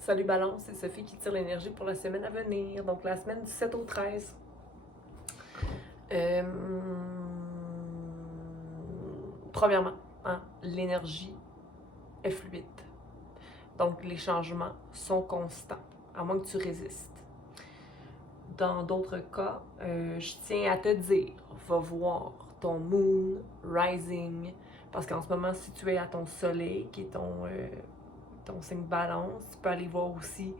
Salut Balance, c'est Sophie qui tire l'énergie pour la semaine à venir, donc la semaine du 7 au 13. Premièrement, l'énergie est fluide. Donc les changements sont constants, à moins que tu résistes. Dans d'autres cas, je tiens à te dire, va voir ton moon rising, parce qu'en ce moment, si tu es à ton soleil, qui est ton signe balance, tu peux aller voir aussi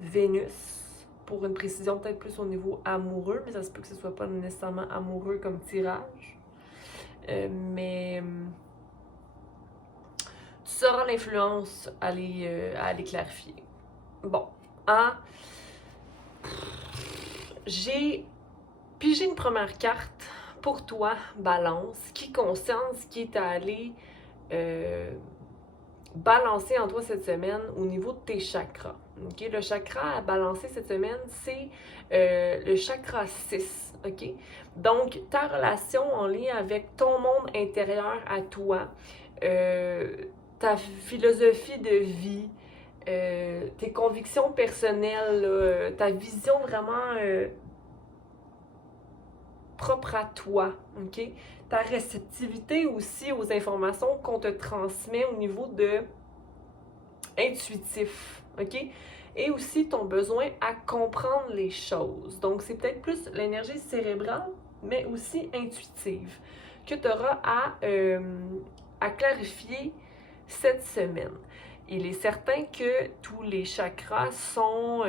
Vénus, pour une précision peut-être plus au niveau amoureux, mais ça se peut que ce soit pas nécessairement amoureux comme tirage. Mais tu sauras l'influence à aller clarifier. Bon, j'ai pigé une première carte pour toi, Balance, qui concerne ce qui est à aller balancer en toi cette semaine au niveau de tes chakras. Okay? Le chakra à balancer cette semaine, c'est le chakra 6. Okay? Donc, ta relation en lien avec ton monde intérieur à toi, ta philosophie de vie, tes convictions personnelles, ta vision vraiment propre à toi, ok? Ta réceptivité aussi aux informations qu'on te transmet au niveau de intuitif, ok? Et aussi ton besoin à comprendre les choses. Donc, c'est peut-être plus l'énergie cérébrale, mais aussi intuitive, que tu auras à clarifier cette semaine. Il est certain que tous les chakras sont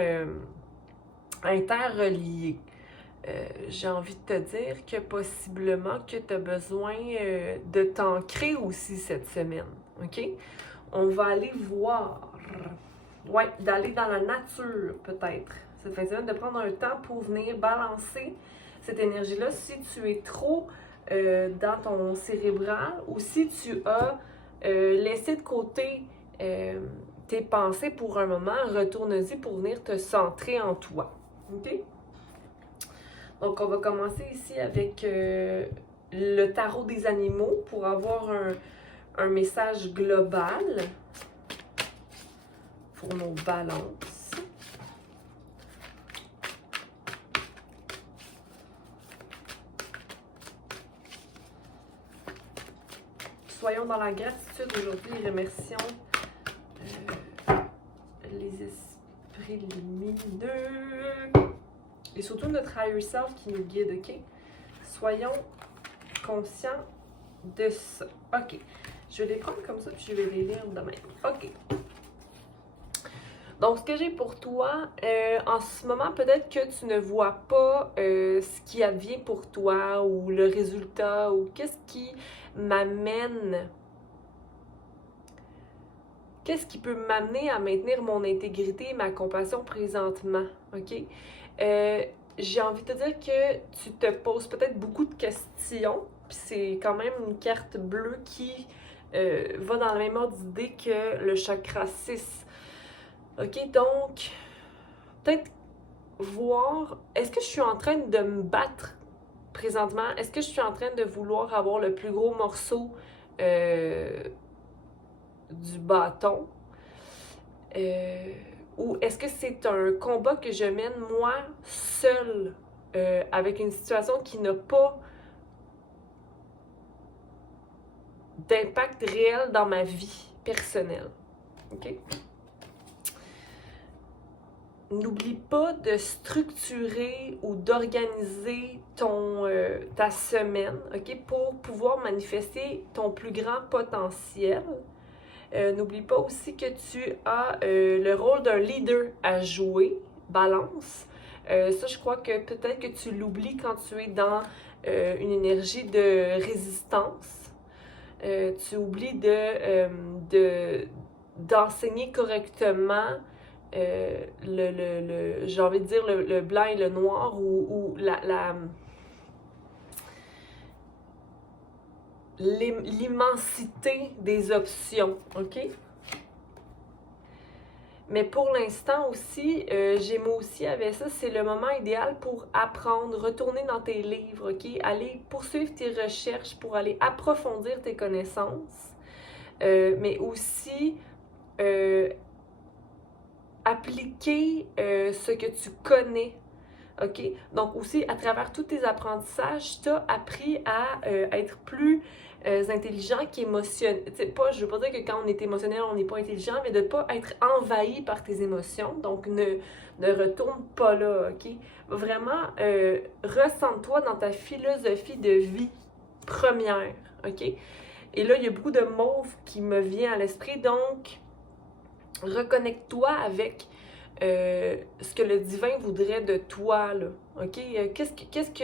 interreliés. J'ai envie de te dire que possiblement que tu as besoin de t'ancrer aussi cette semaine, ok? On va aller voir, d'aller dans la nature peut-être, cette fin de semaine, de prendre un temps pour venir balancer cette énergie-là si tu es trop dans ton cérébral ou si tu as laissé de côté tes pensées pour un moment, retourne-y pour venir te centrer en toi, ok? Donc, on va commencer ici avec le tarot des animaux pour avoir un message global pour nos balances. Soyons dans la gratitude aujourd'hui et remercions les esprits lumineux. Et surtout notre higher self qui nous guide, ok? Soyons conscients de ça. Ok. Je vais les prendre comme ça, puis je vais les lire de même. Ok. Donc, ce que j'ai pour toi, en ce moment, peut-être que tu ne vois pas ce qui advient pour toi ou le résultat ou qu'est-ce qui m'amène. Qu'est-ce qui peut m'amener à maintenir mon intégrité et ma compassion présentement, ok? J'ai envie de te dire que tu te poses peut-être beaucoup de questions, puis c'est quand même une carte bleue qui va dans la même ordre d'idée que le chakra 6. Ok, donc, peut-être voir, est-ce que je suis en train de me battre présentement? Est-ce que je suis en train de vouloir avoir le plus gros morceau du bâton? Ou est-ce que c'est un combat que je mène moi seule avec une situation qui n'a pas d'impact réel dans ma vie personnelle? OK? N'oublie pas de structurer ou d'organiser ta semaine, OK, pour pouvoir manifester ton plus grand potentiel. N'oublie pas aussi que tu as le rôle d'un leader à jouer, Balance. Ça, je crois que peut-être que tu l'oublies quand tu es dans une énergie de résistance. Tu oublies d'enseigner correctement j'ai envie de dire le blanc et le noir ou l'immensité des options, ok? Mais pour l'instant aussi, Gémeaux aussi avait ça, c'est le moment idéal pour apprendre, retourner dans tes livres, ok? Aller poursuivre tes recherches pour aller approfondir tes connaissances. mais aussi appliquer ce que tu connais. OK? Donc aussi, à travers tous tes apprentissages, tu as appris à être plus intelligent qu'émotionnel. Tu sais, pas, je veux pas dire que quand on est émotionnel, on n'est pas intelligent, mais de ne pas être envahi par tes émotions. Donc, ne retourne pas là, OK? Vraiment, ressens-toi dans ta philosophie de vie première, OK? Et là, il y a beaucoup de mots qui me viennent à l'esprit, donc reconnecte-toi avec ce que le divin voudrait de toi, là, OK? Qu'est-ce que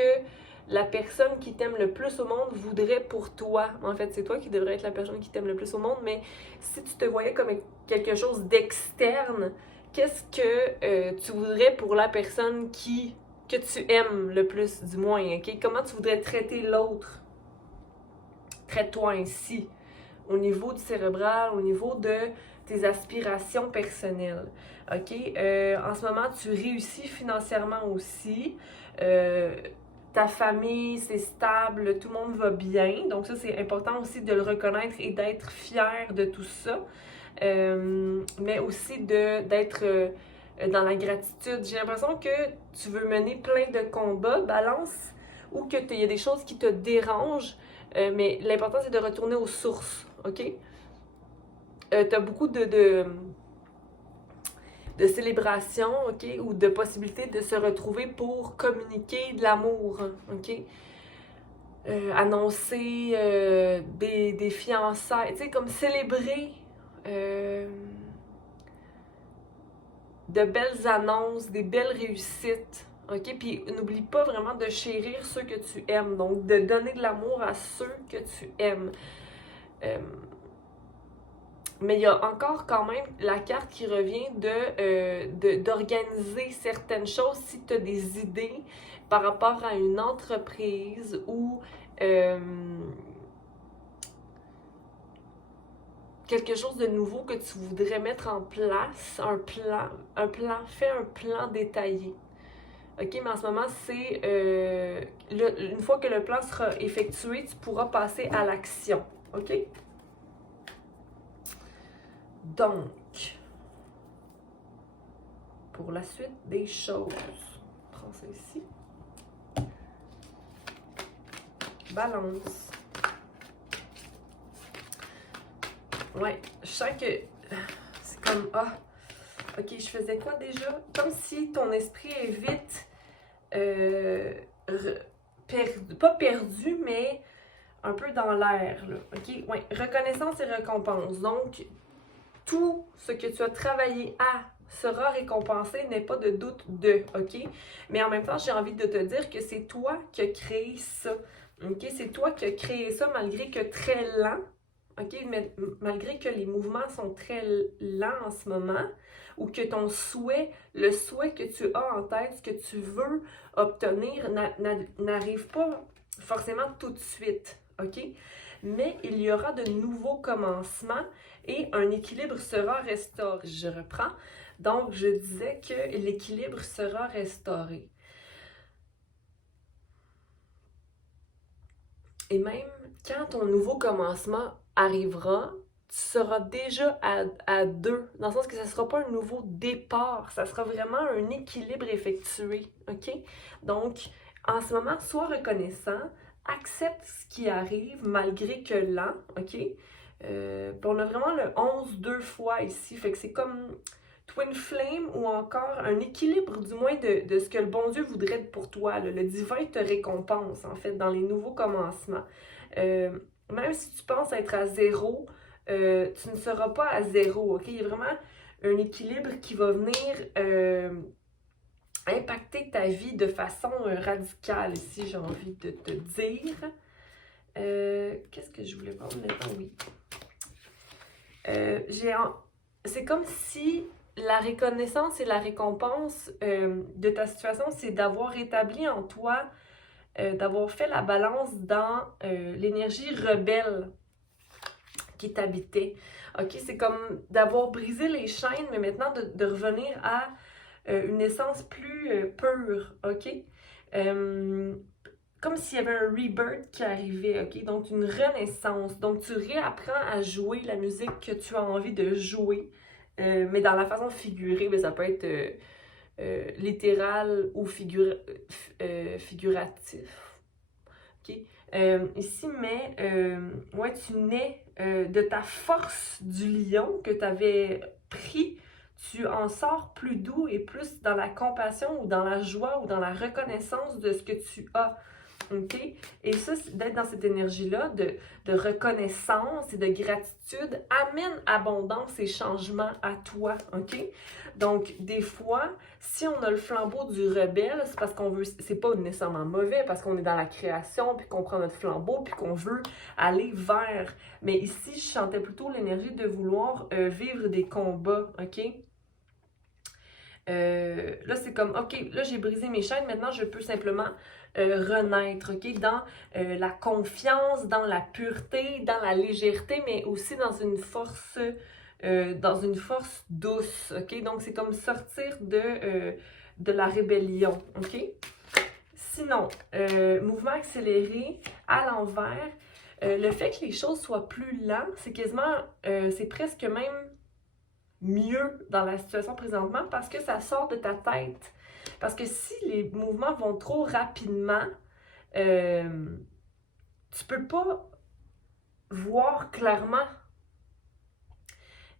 la personne qui t'aime le plus au monde voudrait pour toi? En fait, c'est toi qui devrais être la personne qui t'aime le plus au monde, mais si tu te voyais comme quelque chose d'externe, qu'est-ce que tu voudrais pour la personne que tu aimes le plus, du moins, OK? Comment tu voudrais traiter l'autre? Traite-toi ainsi, au niveau du cérébral, au niveau de tes aspirations personnelles. OK? En ce moment, tu réussis financièrement aussi. Ta famille, c'est stable, tout le monde va bien. Donc ça, c'est important aussi de le reconnaître et d'être fier de tout ça. Mais aussi d'être dans la gratitude. J'ai l'impression que tu veux mener plein de combats, balance, ou qu'il y a des choses qui te dérangent. Mais l'important, c'est de retourner aux sources, OK? Tu as beaucoup de célébrations, OK? Ou de possibilités de se retrouver pour communiquer de l'amour, OK? Annoncer des fiançailles, tu sais, comme célébrer de belles annonces, des belles réussites, OK? Puis n'oublie pas vraiment de chérir ceux que tu aimes, donc de donner de l'amour à ceux que tu aimes. Mais il y a encore quand même la carte qui revient d'organiser certaines choses si tu as des idées par rapport à une entreprise ou quelque chose de nouveau que tu voudrais mettre en place, fais un plan détaillé. OK, mais en ce moment, c'est une fois que le plan sera effectué, tu pourras passer à l'action. OK? Donc, pour la suite des choses, prends ça ici. Balance. Ouais, je sens que c'est comme, ok, je faisais quoi déjà? Comme si ton esprit est vite pas perdu, mais un peu dans l'air, là. OK? Ouais, reconnaissance et récompense. Donc, tout ce que tu as travaillé à sera récompensé, n'est pas de doute de, OK? Mais en même temps, j'ai envie de te dire que c'est toi qui as créé ça, OK? C'est toi qui as créé ça malgré que très lent, OK? Mais malgré que les mouvements sont très lents en ce moment, ou que ton souhait, le souhait que tu as en tête, ce que tu veux obtenir, n'arrive pas forcément tout de suite, OK? Mais il y aura de nouveaux commencements et un équilibre sera restauré. Je reprends. Donc, je disais que l'équilibre sera restauré. Et même quand ton nouveau commencement arrivera, tu seras déjà à deux, dans le sens que ça ne sera pas un nouveau départ, ça sera vraiment un équilibre effectué, OK? Donc, en ce moment, sois reconnaissant, accepte ce qui arrive malgré que lent, OK? On a vraiment le 11 deux fois ici, fait que c'est comme Twin Flame ou encore un équilibre du moins de ce que le bon Dieu voudrait pour toi. Là. Le divin te récompense en fait dans les nouveaux commencements. Même si tu penses être à zéro, tu ne seras pas à zéro, ok? Il y a vraiment un équilibre qui va venir impacter ta vie de façon radicale, ici j'ai envie de te dire. Qu'est-ce que je voulais voir maintenant? Oui. C'est comme si la reconnaissance et la récompense de ta situation, c'est d'avoir établi en toi, d'avoir fait la balance dans l'énergie rebelle qui t'habitait. OK? C'est comme d'avoir brisé les chaînes, mais maintenant de revenir à une essence plus pure. OK? comme s'il y avait un rebirth qui arrivait, ok? Donc, une renaissance. Donc, tu réapprends à jouer la musique que tu as envie de jouer, mais dans la façon figurée, mais ça peut être littéral ou figuratif, ok? Ici, mais, ouais, tu nais de ta force du lion que tu avais pris, tu en sors plus doux et plus dans la compassion ou dans la joie ou dans la reconnaissance de ce que tu as. OK? Et ça, d'être dans cette énergie-là de reconnaissance et de gratitude amène abondance et changement à toi. OK? Donc, des fois, si on a le flambeau du rebelle, c'est parce qu'on veut, c'est pas nécessairement mauvais, parce qu'on est dans la création, puis qu'on prend notre flambeau, puis qu'on veut aller vers. Mais ici, je sentais plutôt l'énergie de vouloir vivre des combats. OK? Là, c'est comme, OK, là, j'ai brisé mes chaînes, maintenant, je peux simplement renaître, OK, dans la confiance, dans la pureté, dans la légèreté, mais aussi dans une force douce, OK? Donc, c'est comme sortir de la rébellion, OK? Sinon, mouvement accéléré à l'envers, le fait que les choses soient plus lentes, c'est quasiment, c'est presque même mieux dans la situation présentement parce que ça sort de ta tête. Parce que si les mouvements vont trop rapidement, tu peux pas voir clairement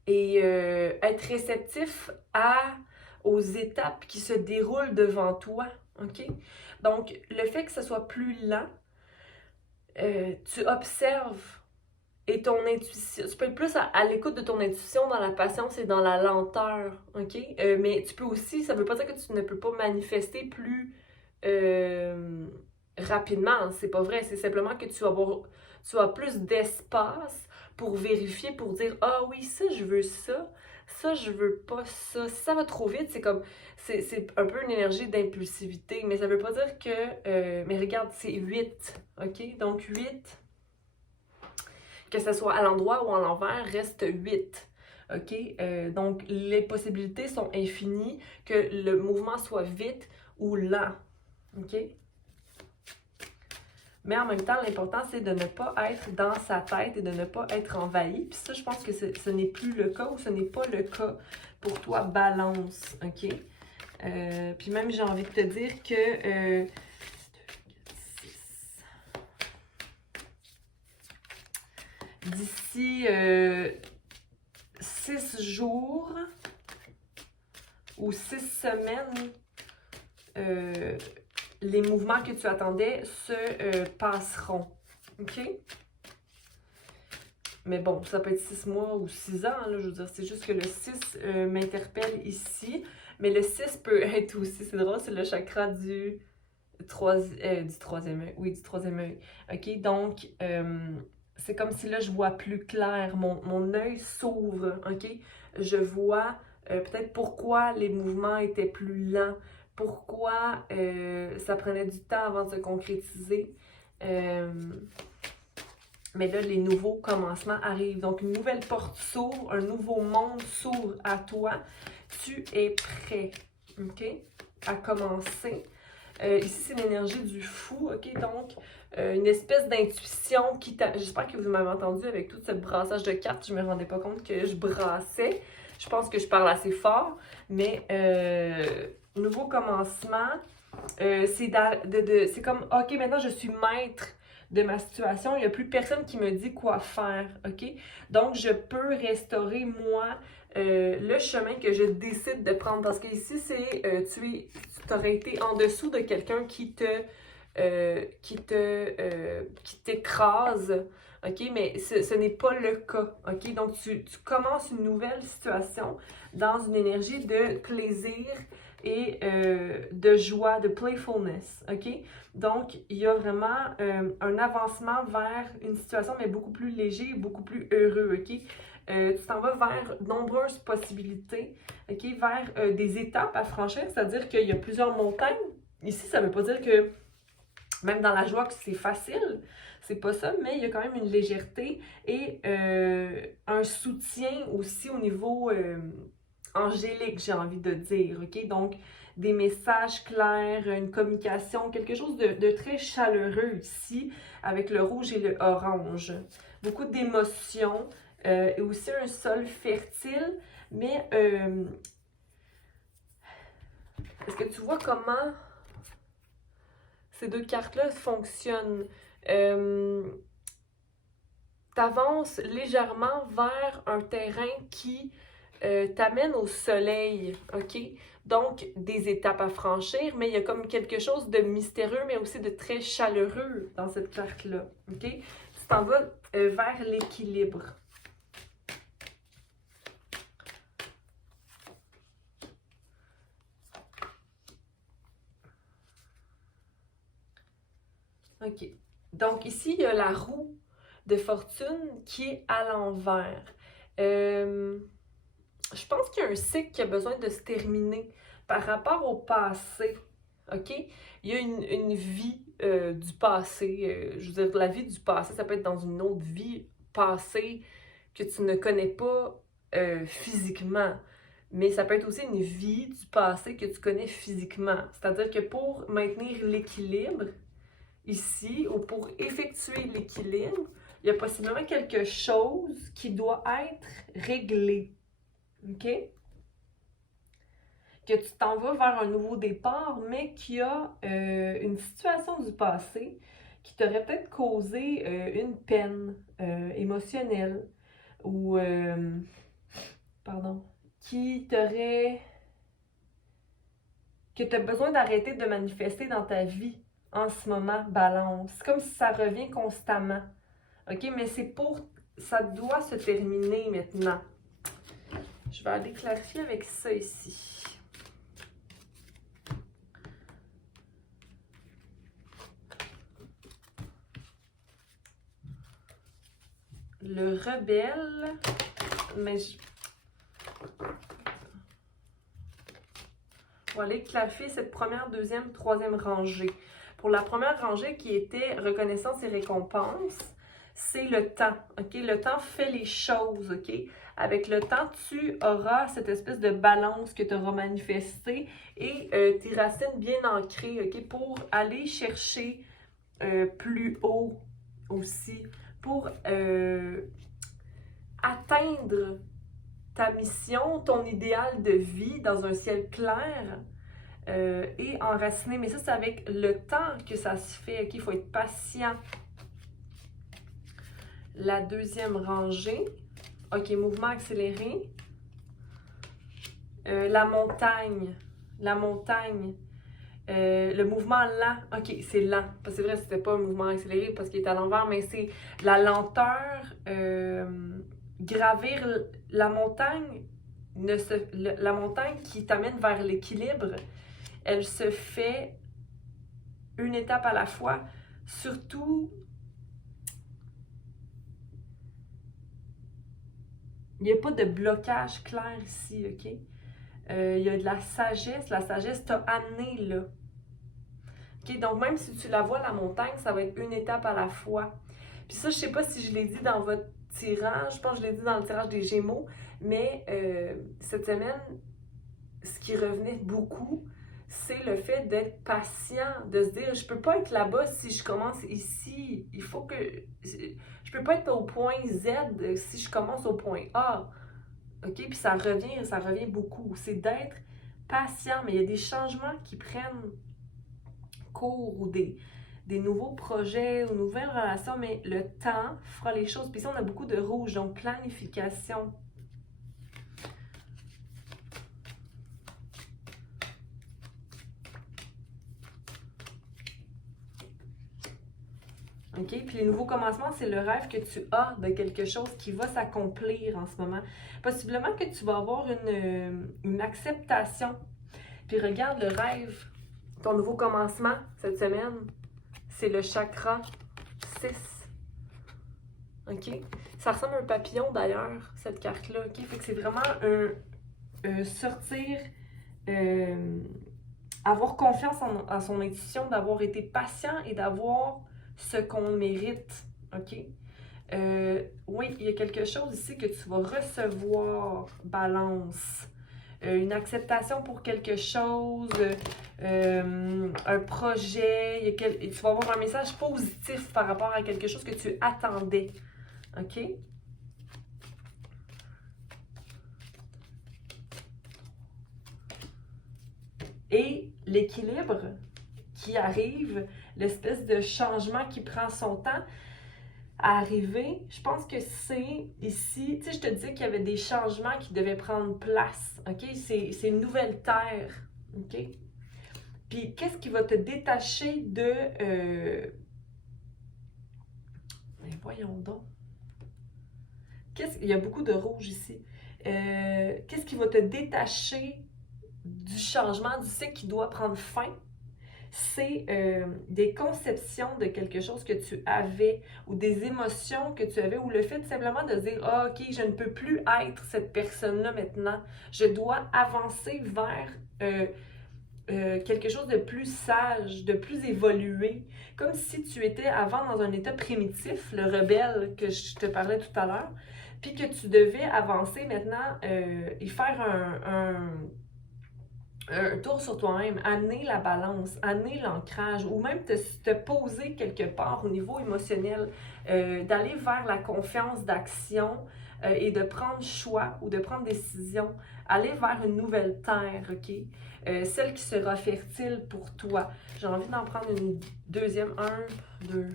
et être réceptif aux étapes qui se déroulent devant toi. OK? Donc, le fait que ce soit plus lent, tu observes et ton intuition, tu peux être plus à l'écoute de ton intuition dans la patience et dans la lenteur, ok? Mais tu peux aussi, ça veut pas dire que tu ne peux pas manifester plus rapidement, c'est pas vrai, c'est simplement que tu as plus d'espace pour vérifier, pour dire « Ah oui, ça je veux ça je veux pas ça ». Si ça va trop vite, c'est comme, c'est un peu une énergie d'impulsivité, mais ça veut pas dire que, mais regarde, c'est 8, ok? Donc 8, que ce soit à l'endroit ou à l'envers, reste 8. OK? Donc, les possibilités sont infinies, que le mouvement soit vite ou lent. OK? Mais en même temps, l'important, c'est de ne pas être dans sa tête et de ne pas être envahi. Puis ça, je pense que ce n'est plus le cas ou ce n'est pas le cas pour toi, balance. OK? Puis même, j'ai envie de te dire que... d'ici 6 jours ou 6 semaines, les mouvements que tu attendais se passeront. OK? Mais bon, ça peut être 6 mois ou 6 ans, là, je veux dire, c'est juste que le 6 m'interpelle ici. Mais le 6 peut être aussi, c'est drôle, c'est le chakra du troisième œil. Oui, du troisième œil. OK? Donc, c'est comme si là, je vois plus clair. Mon œil s'ouvre, OK? Je vois peut-être pourquoi les mouvements étaient plus lents, pourquoi ça prenait du temps avant de se concrétiser. Mais là, les nouveaux commencements arrivent. Donc, une nouvelle porte s'ouvre, un nouveau monde s'ouvre à toi. Tu es prêt, OK? À commencer. Ici, c'est l'énergie du fou, OK? Donc, une espèce d'intuition qui t'a... J'espère que vous m'avez entendu avec tout ce brassage de cartes. Je me rendais pas compte que je brassais. Je pense que je parle assez fort. Mais, nouveau commencement, c'est comme, OK, maintenant, je suis maître de ma situation. Il n'y a plus personne qui me dit quoi faire, OK? Donc, je peux restaurer, moi, le chemin que je décide de prendre. Parce que ici, c'est tu aurais été en dessous de quelqu'un qui t'écrase, OK? Mais ce n'est pas le cas, OK? Donc, tu commences une nouvelle situation dans une énergie de plaisir et de joie, de playfulness, OK? Donc, il y a vraiment un avancement vers une situation, mais beaucoup plus léger, beaucoup plus heureux, OK? Tu t'en vas vers nombreuses possibilités, OK? Vers des étapes à franchir, c'est-à-dire qu'il y a plusieurs montagnes. Ici, ça ne veut pas dire que, même dans la joie, que c'est facile, c'est pas ça, mais il y a quand même une légèreté et un soutien aussi au niveau angélique, j'ai envie de dire, OK? Donc, des messages clairs, une communication, quelque chose de très chaleureux ici, avec le rouge et le orange. Beaucoup d'émotions, et aussi un sol fertile, mais est-ce que tu vois comment ces deux cartes-là fonctionnent? T'avances légèrement vers un terrain qui t'amène au soleil, OK? Donc, des étapes à franchir, mais il y a comme quelque chose de mystérieux, mais aussi de très chaleureux dans cette carte-là, OK? Tu t'en vas vers l'équilibre. OK. Donc, ici, il y a la roue de fortune qui est à l'envers. Je pense qu'il y a un cycle qui a besoin de se terminer par rapport au passé. OK? Il y a une vie du passé. Je veux dire, la vie du passé, ça peut être dans une autre vie passée que tu ne connais pas physiquement. Mais ça peut être aussi une vie du passé que tu connais physiquement. C'est-à-dire que pour maintenir l'équilibre, ici, ou pour effectuer l'équilibre, il y a possiblement quelque chose qui doit être réglé. OK? Que tu t'en vas vers un nouveau départ, mais qu'il y a une situation du passé qui t'aurait peut-être causé une peine émotionnelle ou, pardon, qui t'aurait, que tu as besoin d'arrêter de manifester dans ta vie en ce moment, balance. C'est comme si ça revient constamment. OK? Mais c'est pour, ça doit se terminer maintenant. Je vais aller clarifier avec ça ici. Le rebelle, mais je vais aller clarifier cette première, deuxième, troisième rangée. Pour la première rangée qui était reconnaissance et récompense, c'est le temps, OK? Le temps fait les choses, OK? Avec le temps, tu auras cette espèce de balance que tu auras manifestée et tes racines bien ancrées, OK? Pour aller chercher plus haut aussi, pour atteindre ta mission, ton idéal de vie dans un ciel clair et enraciné. Mais ça, c'est avec le temps que ça se fait, OK? Il faut être patient. La deuxième rangée, OK, mouvement accéléré. La montagne, le mouvement lent, OK, c'est lent. C'est vrai, c'était pas un mouvement accéléré parce qu'il est à l'envers, mais c'est la lenteur, gravir la montagne, la montagne qui t'amène vers l'équilibre, elle se fait une étape à la fois, surtout. Il n'y a pas de blocage clair ici, OK? Il y a de la sagesse t'a amené là. OK? Donc, même si tu la vois, la montagne, ça va être une étape à la fois. Puis ça, je sais pas si je l'ai dit dans votre tirage, je pense que je l'ai dit dans le tirage des Gémeaux, mais cette semaine, ce qui revenait beaucoup, c'est le fait d'être patient, de se dire, je peux pas être là-bas si je commence ici. Il faut que... Je peux pas être au point Z si je commence au point A. OK? Puis ça revient beaucoup. C'est d'être patient, mais il y a des changements qui prennent cours ou des nouveaux projets ou nouvelles relations, mais le temps fera les choses. Puis ici, on a beaucoup de rouge, donc planification. OK? Puis les nouveaux commencements, c'est le rêve que tu as de quelque chose qui va s'accomplir en ce moment. Possiblement que tu vas avoir une acceptation. Puis regarde le rêve, ton nouveau commencement cette semaine, c'est le chakra 6. OK? Ça ressemble à un papillon d'ailleurs, cette carte-là. OK? Fait que c'est vraiment un sortir, avoir confiance en son intuition, d'avoir été patient et d'avoir ce qu'on mérite. OK? Oui, il y a quelque chose ici que tu vas recevoir, balance. une acceptation pour quelque chose, un projet, tu vas avoir un message positif par rapport à quelque chose que tu attendais. OK? Et l'équilibre qui arrive, l'espèce de changement qui prend son temps à arriver, je pense que c'est ici, tu sais, je te disais qu'il y avait des changements qui devaient prendre place, OK? C'est une nouvelle terre, OK? Puis, qu'est-ce qui va te détacher de... Mais voyons donc. Il y a beaucoup de rouge ici. Qu'est-ce qui va te détacher du changement, du cycle qui doit prendre fin? C'est des conceptions de quelque chose que tu avais ou des émotions que tu avais ou le fait simplement de dire « Ah, ok, je ne peux plus être cette personne-là maintenant. Je dois avancer vers quelque chose de plus sage, de plus évolué. » Comme si tu étais avant dans un état primitif, le rebelle que je te parlais tout à l'heure, puis que tu devais avancer maintenant et faire un tour sur toi-même, amener la balance, amener l'ancrage, ou même te poser quelque part au niveau émotionnel, d'aller vers la confiance d'action et de prendre choix ou de prendre décision, aller vers une nouvelle terre, OK? Celle qui sera fertile pour toi. J'ai envie d'en prendre une deuxième. 1, 2,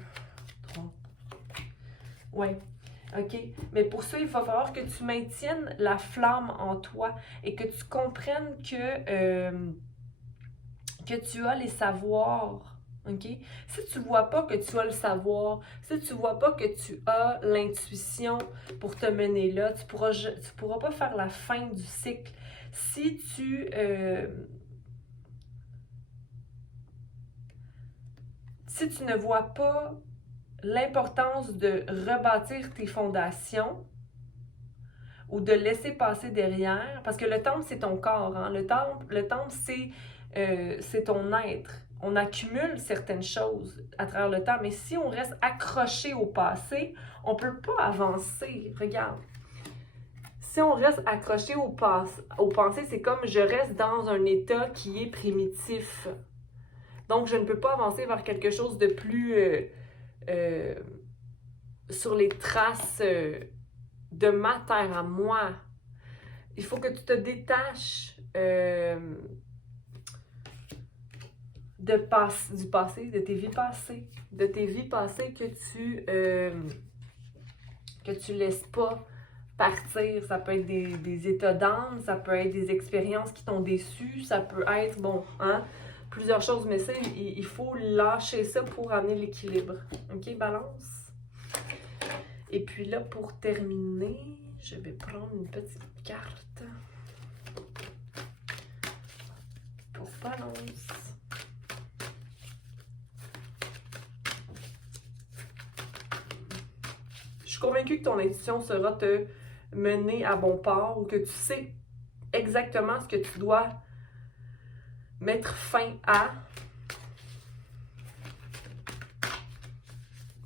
3. Ouais. OK? Mais pour ça, il va falloir que tu maintiennes la flamme en toi et que tu comprennes que tu as les savoirs. OK? Si tu ne vois pas que tu as le savoir, si tu ne vois pas que tu as l'intuition pour te mener là, tu pourras pas faire la fin du cycle. Si tu ne vois pas l'importance de rebâtir tes fondations ou de laisser passer derrière, parce que le temple, c'est ton corps. Hein? Le temple c'est ton être. On accumule certaines choses à travers le temps, mais si on reste accroché au passé, on ne peut pas avancer. Regarde. Si on reste accroché au passé, c'est comme je reste dans un état qui est primitif. Donc, je ne peux pas avancer vers quelque chose de plus sur les traces de ma terre à moi. Il faut que tu te détaches du passé, de tes vies passées. De tes vies passées que tu laisses pas partir. Ça peut être des états d'âme, ça peut être des expériences qui t'ont déçu, ça peut être, plusieurs choses, mais ça, il faut lâcher ça pour amener l'équilibre. OK, balance? Et puis là, pour terminer, je vais prendre une petite carte pour balance. Je suis convaincue que ton intuition sera te mener à bon port ou que tu sais exactement ce que tu dois mettre fin à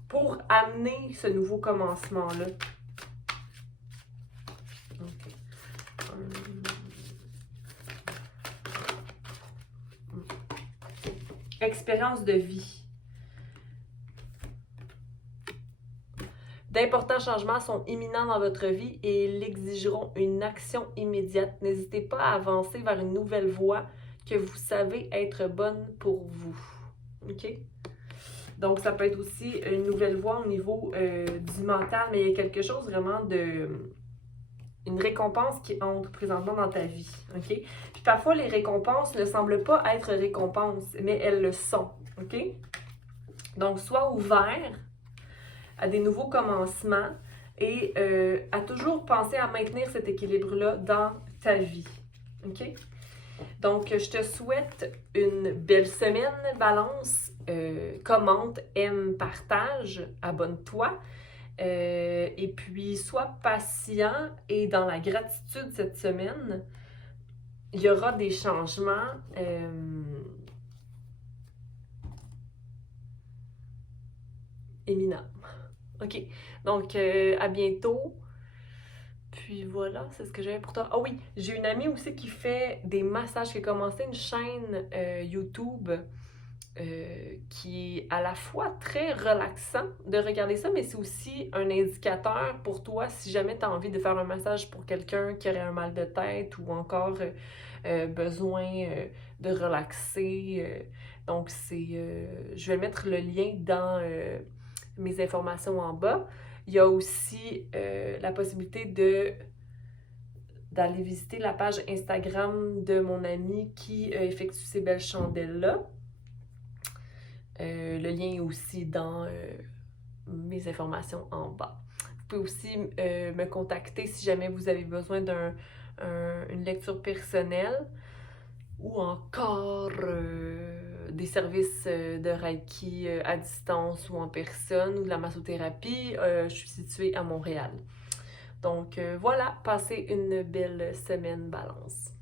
pour amener ce nouveau commencement-là. Okay. Expérience de vie. D'importants changements sont imminents dans votre vie et ils exigeront une action immédiate. N'hésitez pas à avancer vers une nouvelle voie que vous savez être bonne pour vous. OK? Donc, ça peut être aussi une nouvelle voie au niveau du mental, mais il y a quelque chose vraiment une récompense qui entre présentement dans ta vie. OK? Puis parfois, les récompenses ne semblent pas être récompenses, mais elles le sont. OK? Donc, sois ouvert à des nouveaux commencements et à toujours penser à maintenir cet équilibre-là dans ta vie. OK? Donc, je te souhaite une belle semaine, Balance. Commente, aime, partage, abonne-toi. Et puis, sois patient et dans la gratitude cette semaine, il y aura des changements éminents. OK. Donc, à bientôt. Puis voilà, c'est ce que j'avais pour toi. Ah oui, j'ai une amie aussi qui fait des massages, qui a commencé une chaîne YouTube qui est à la fois très relaxant de regarder ça, mais c'est aussi un indicateur pour toi si jamais tu as envie de faire un massage pour quelqu'un qui aurait un mal de tête ou encore besoin de relaxer. Donc, je vais mettre le lien dans mes informations en bas. Il y a aussi la possibilité d'aller visiter la page Instagram de mon ami qui effectue ces belles chandelles-là. Le lien est aussi dans mes informations en bas. Vous pouvez aussi me contacter si jamais vous avez besoin d'une lecture personnelle ou encore des services de Reiki à distance ou en personne ou de la massothérapie. Je suis située à Montréal. Donc voilà, passez une belle semaine balance.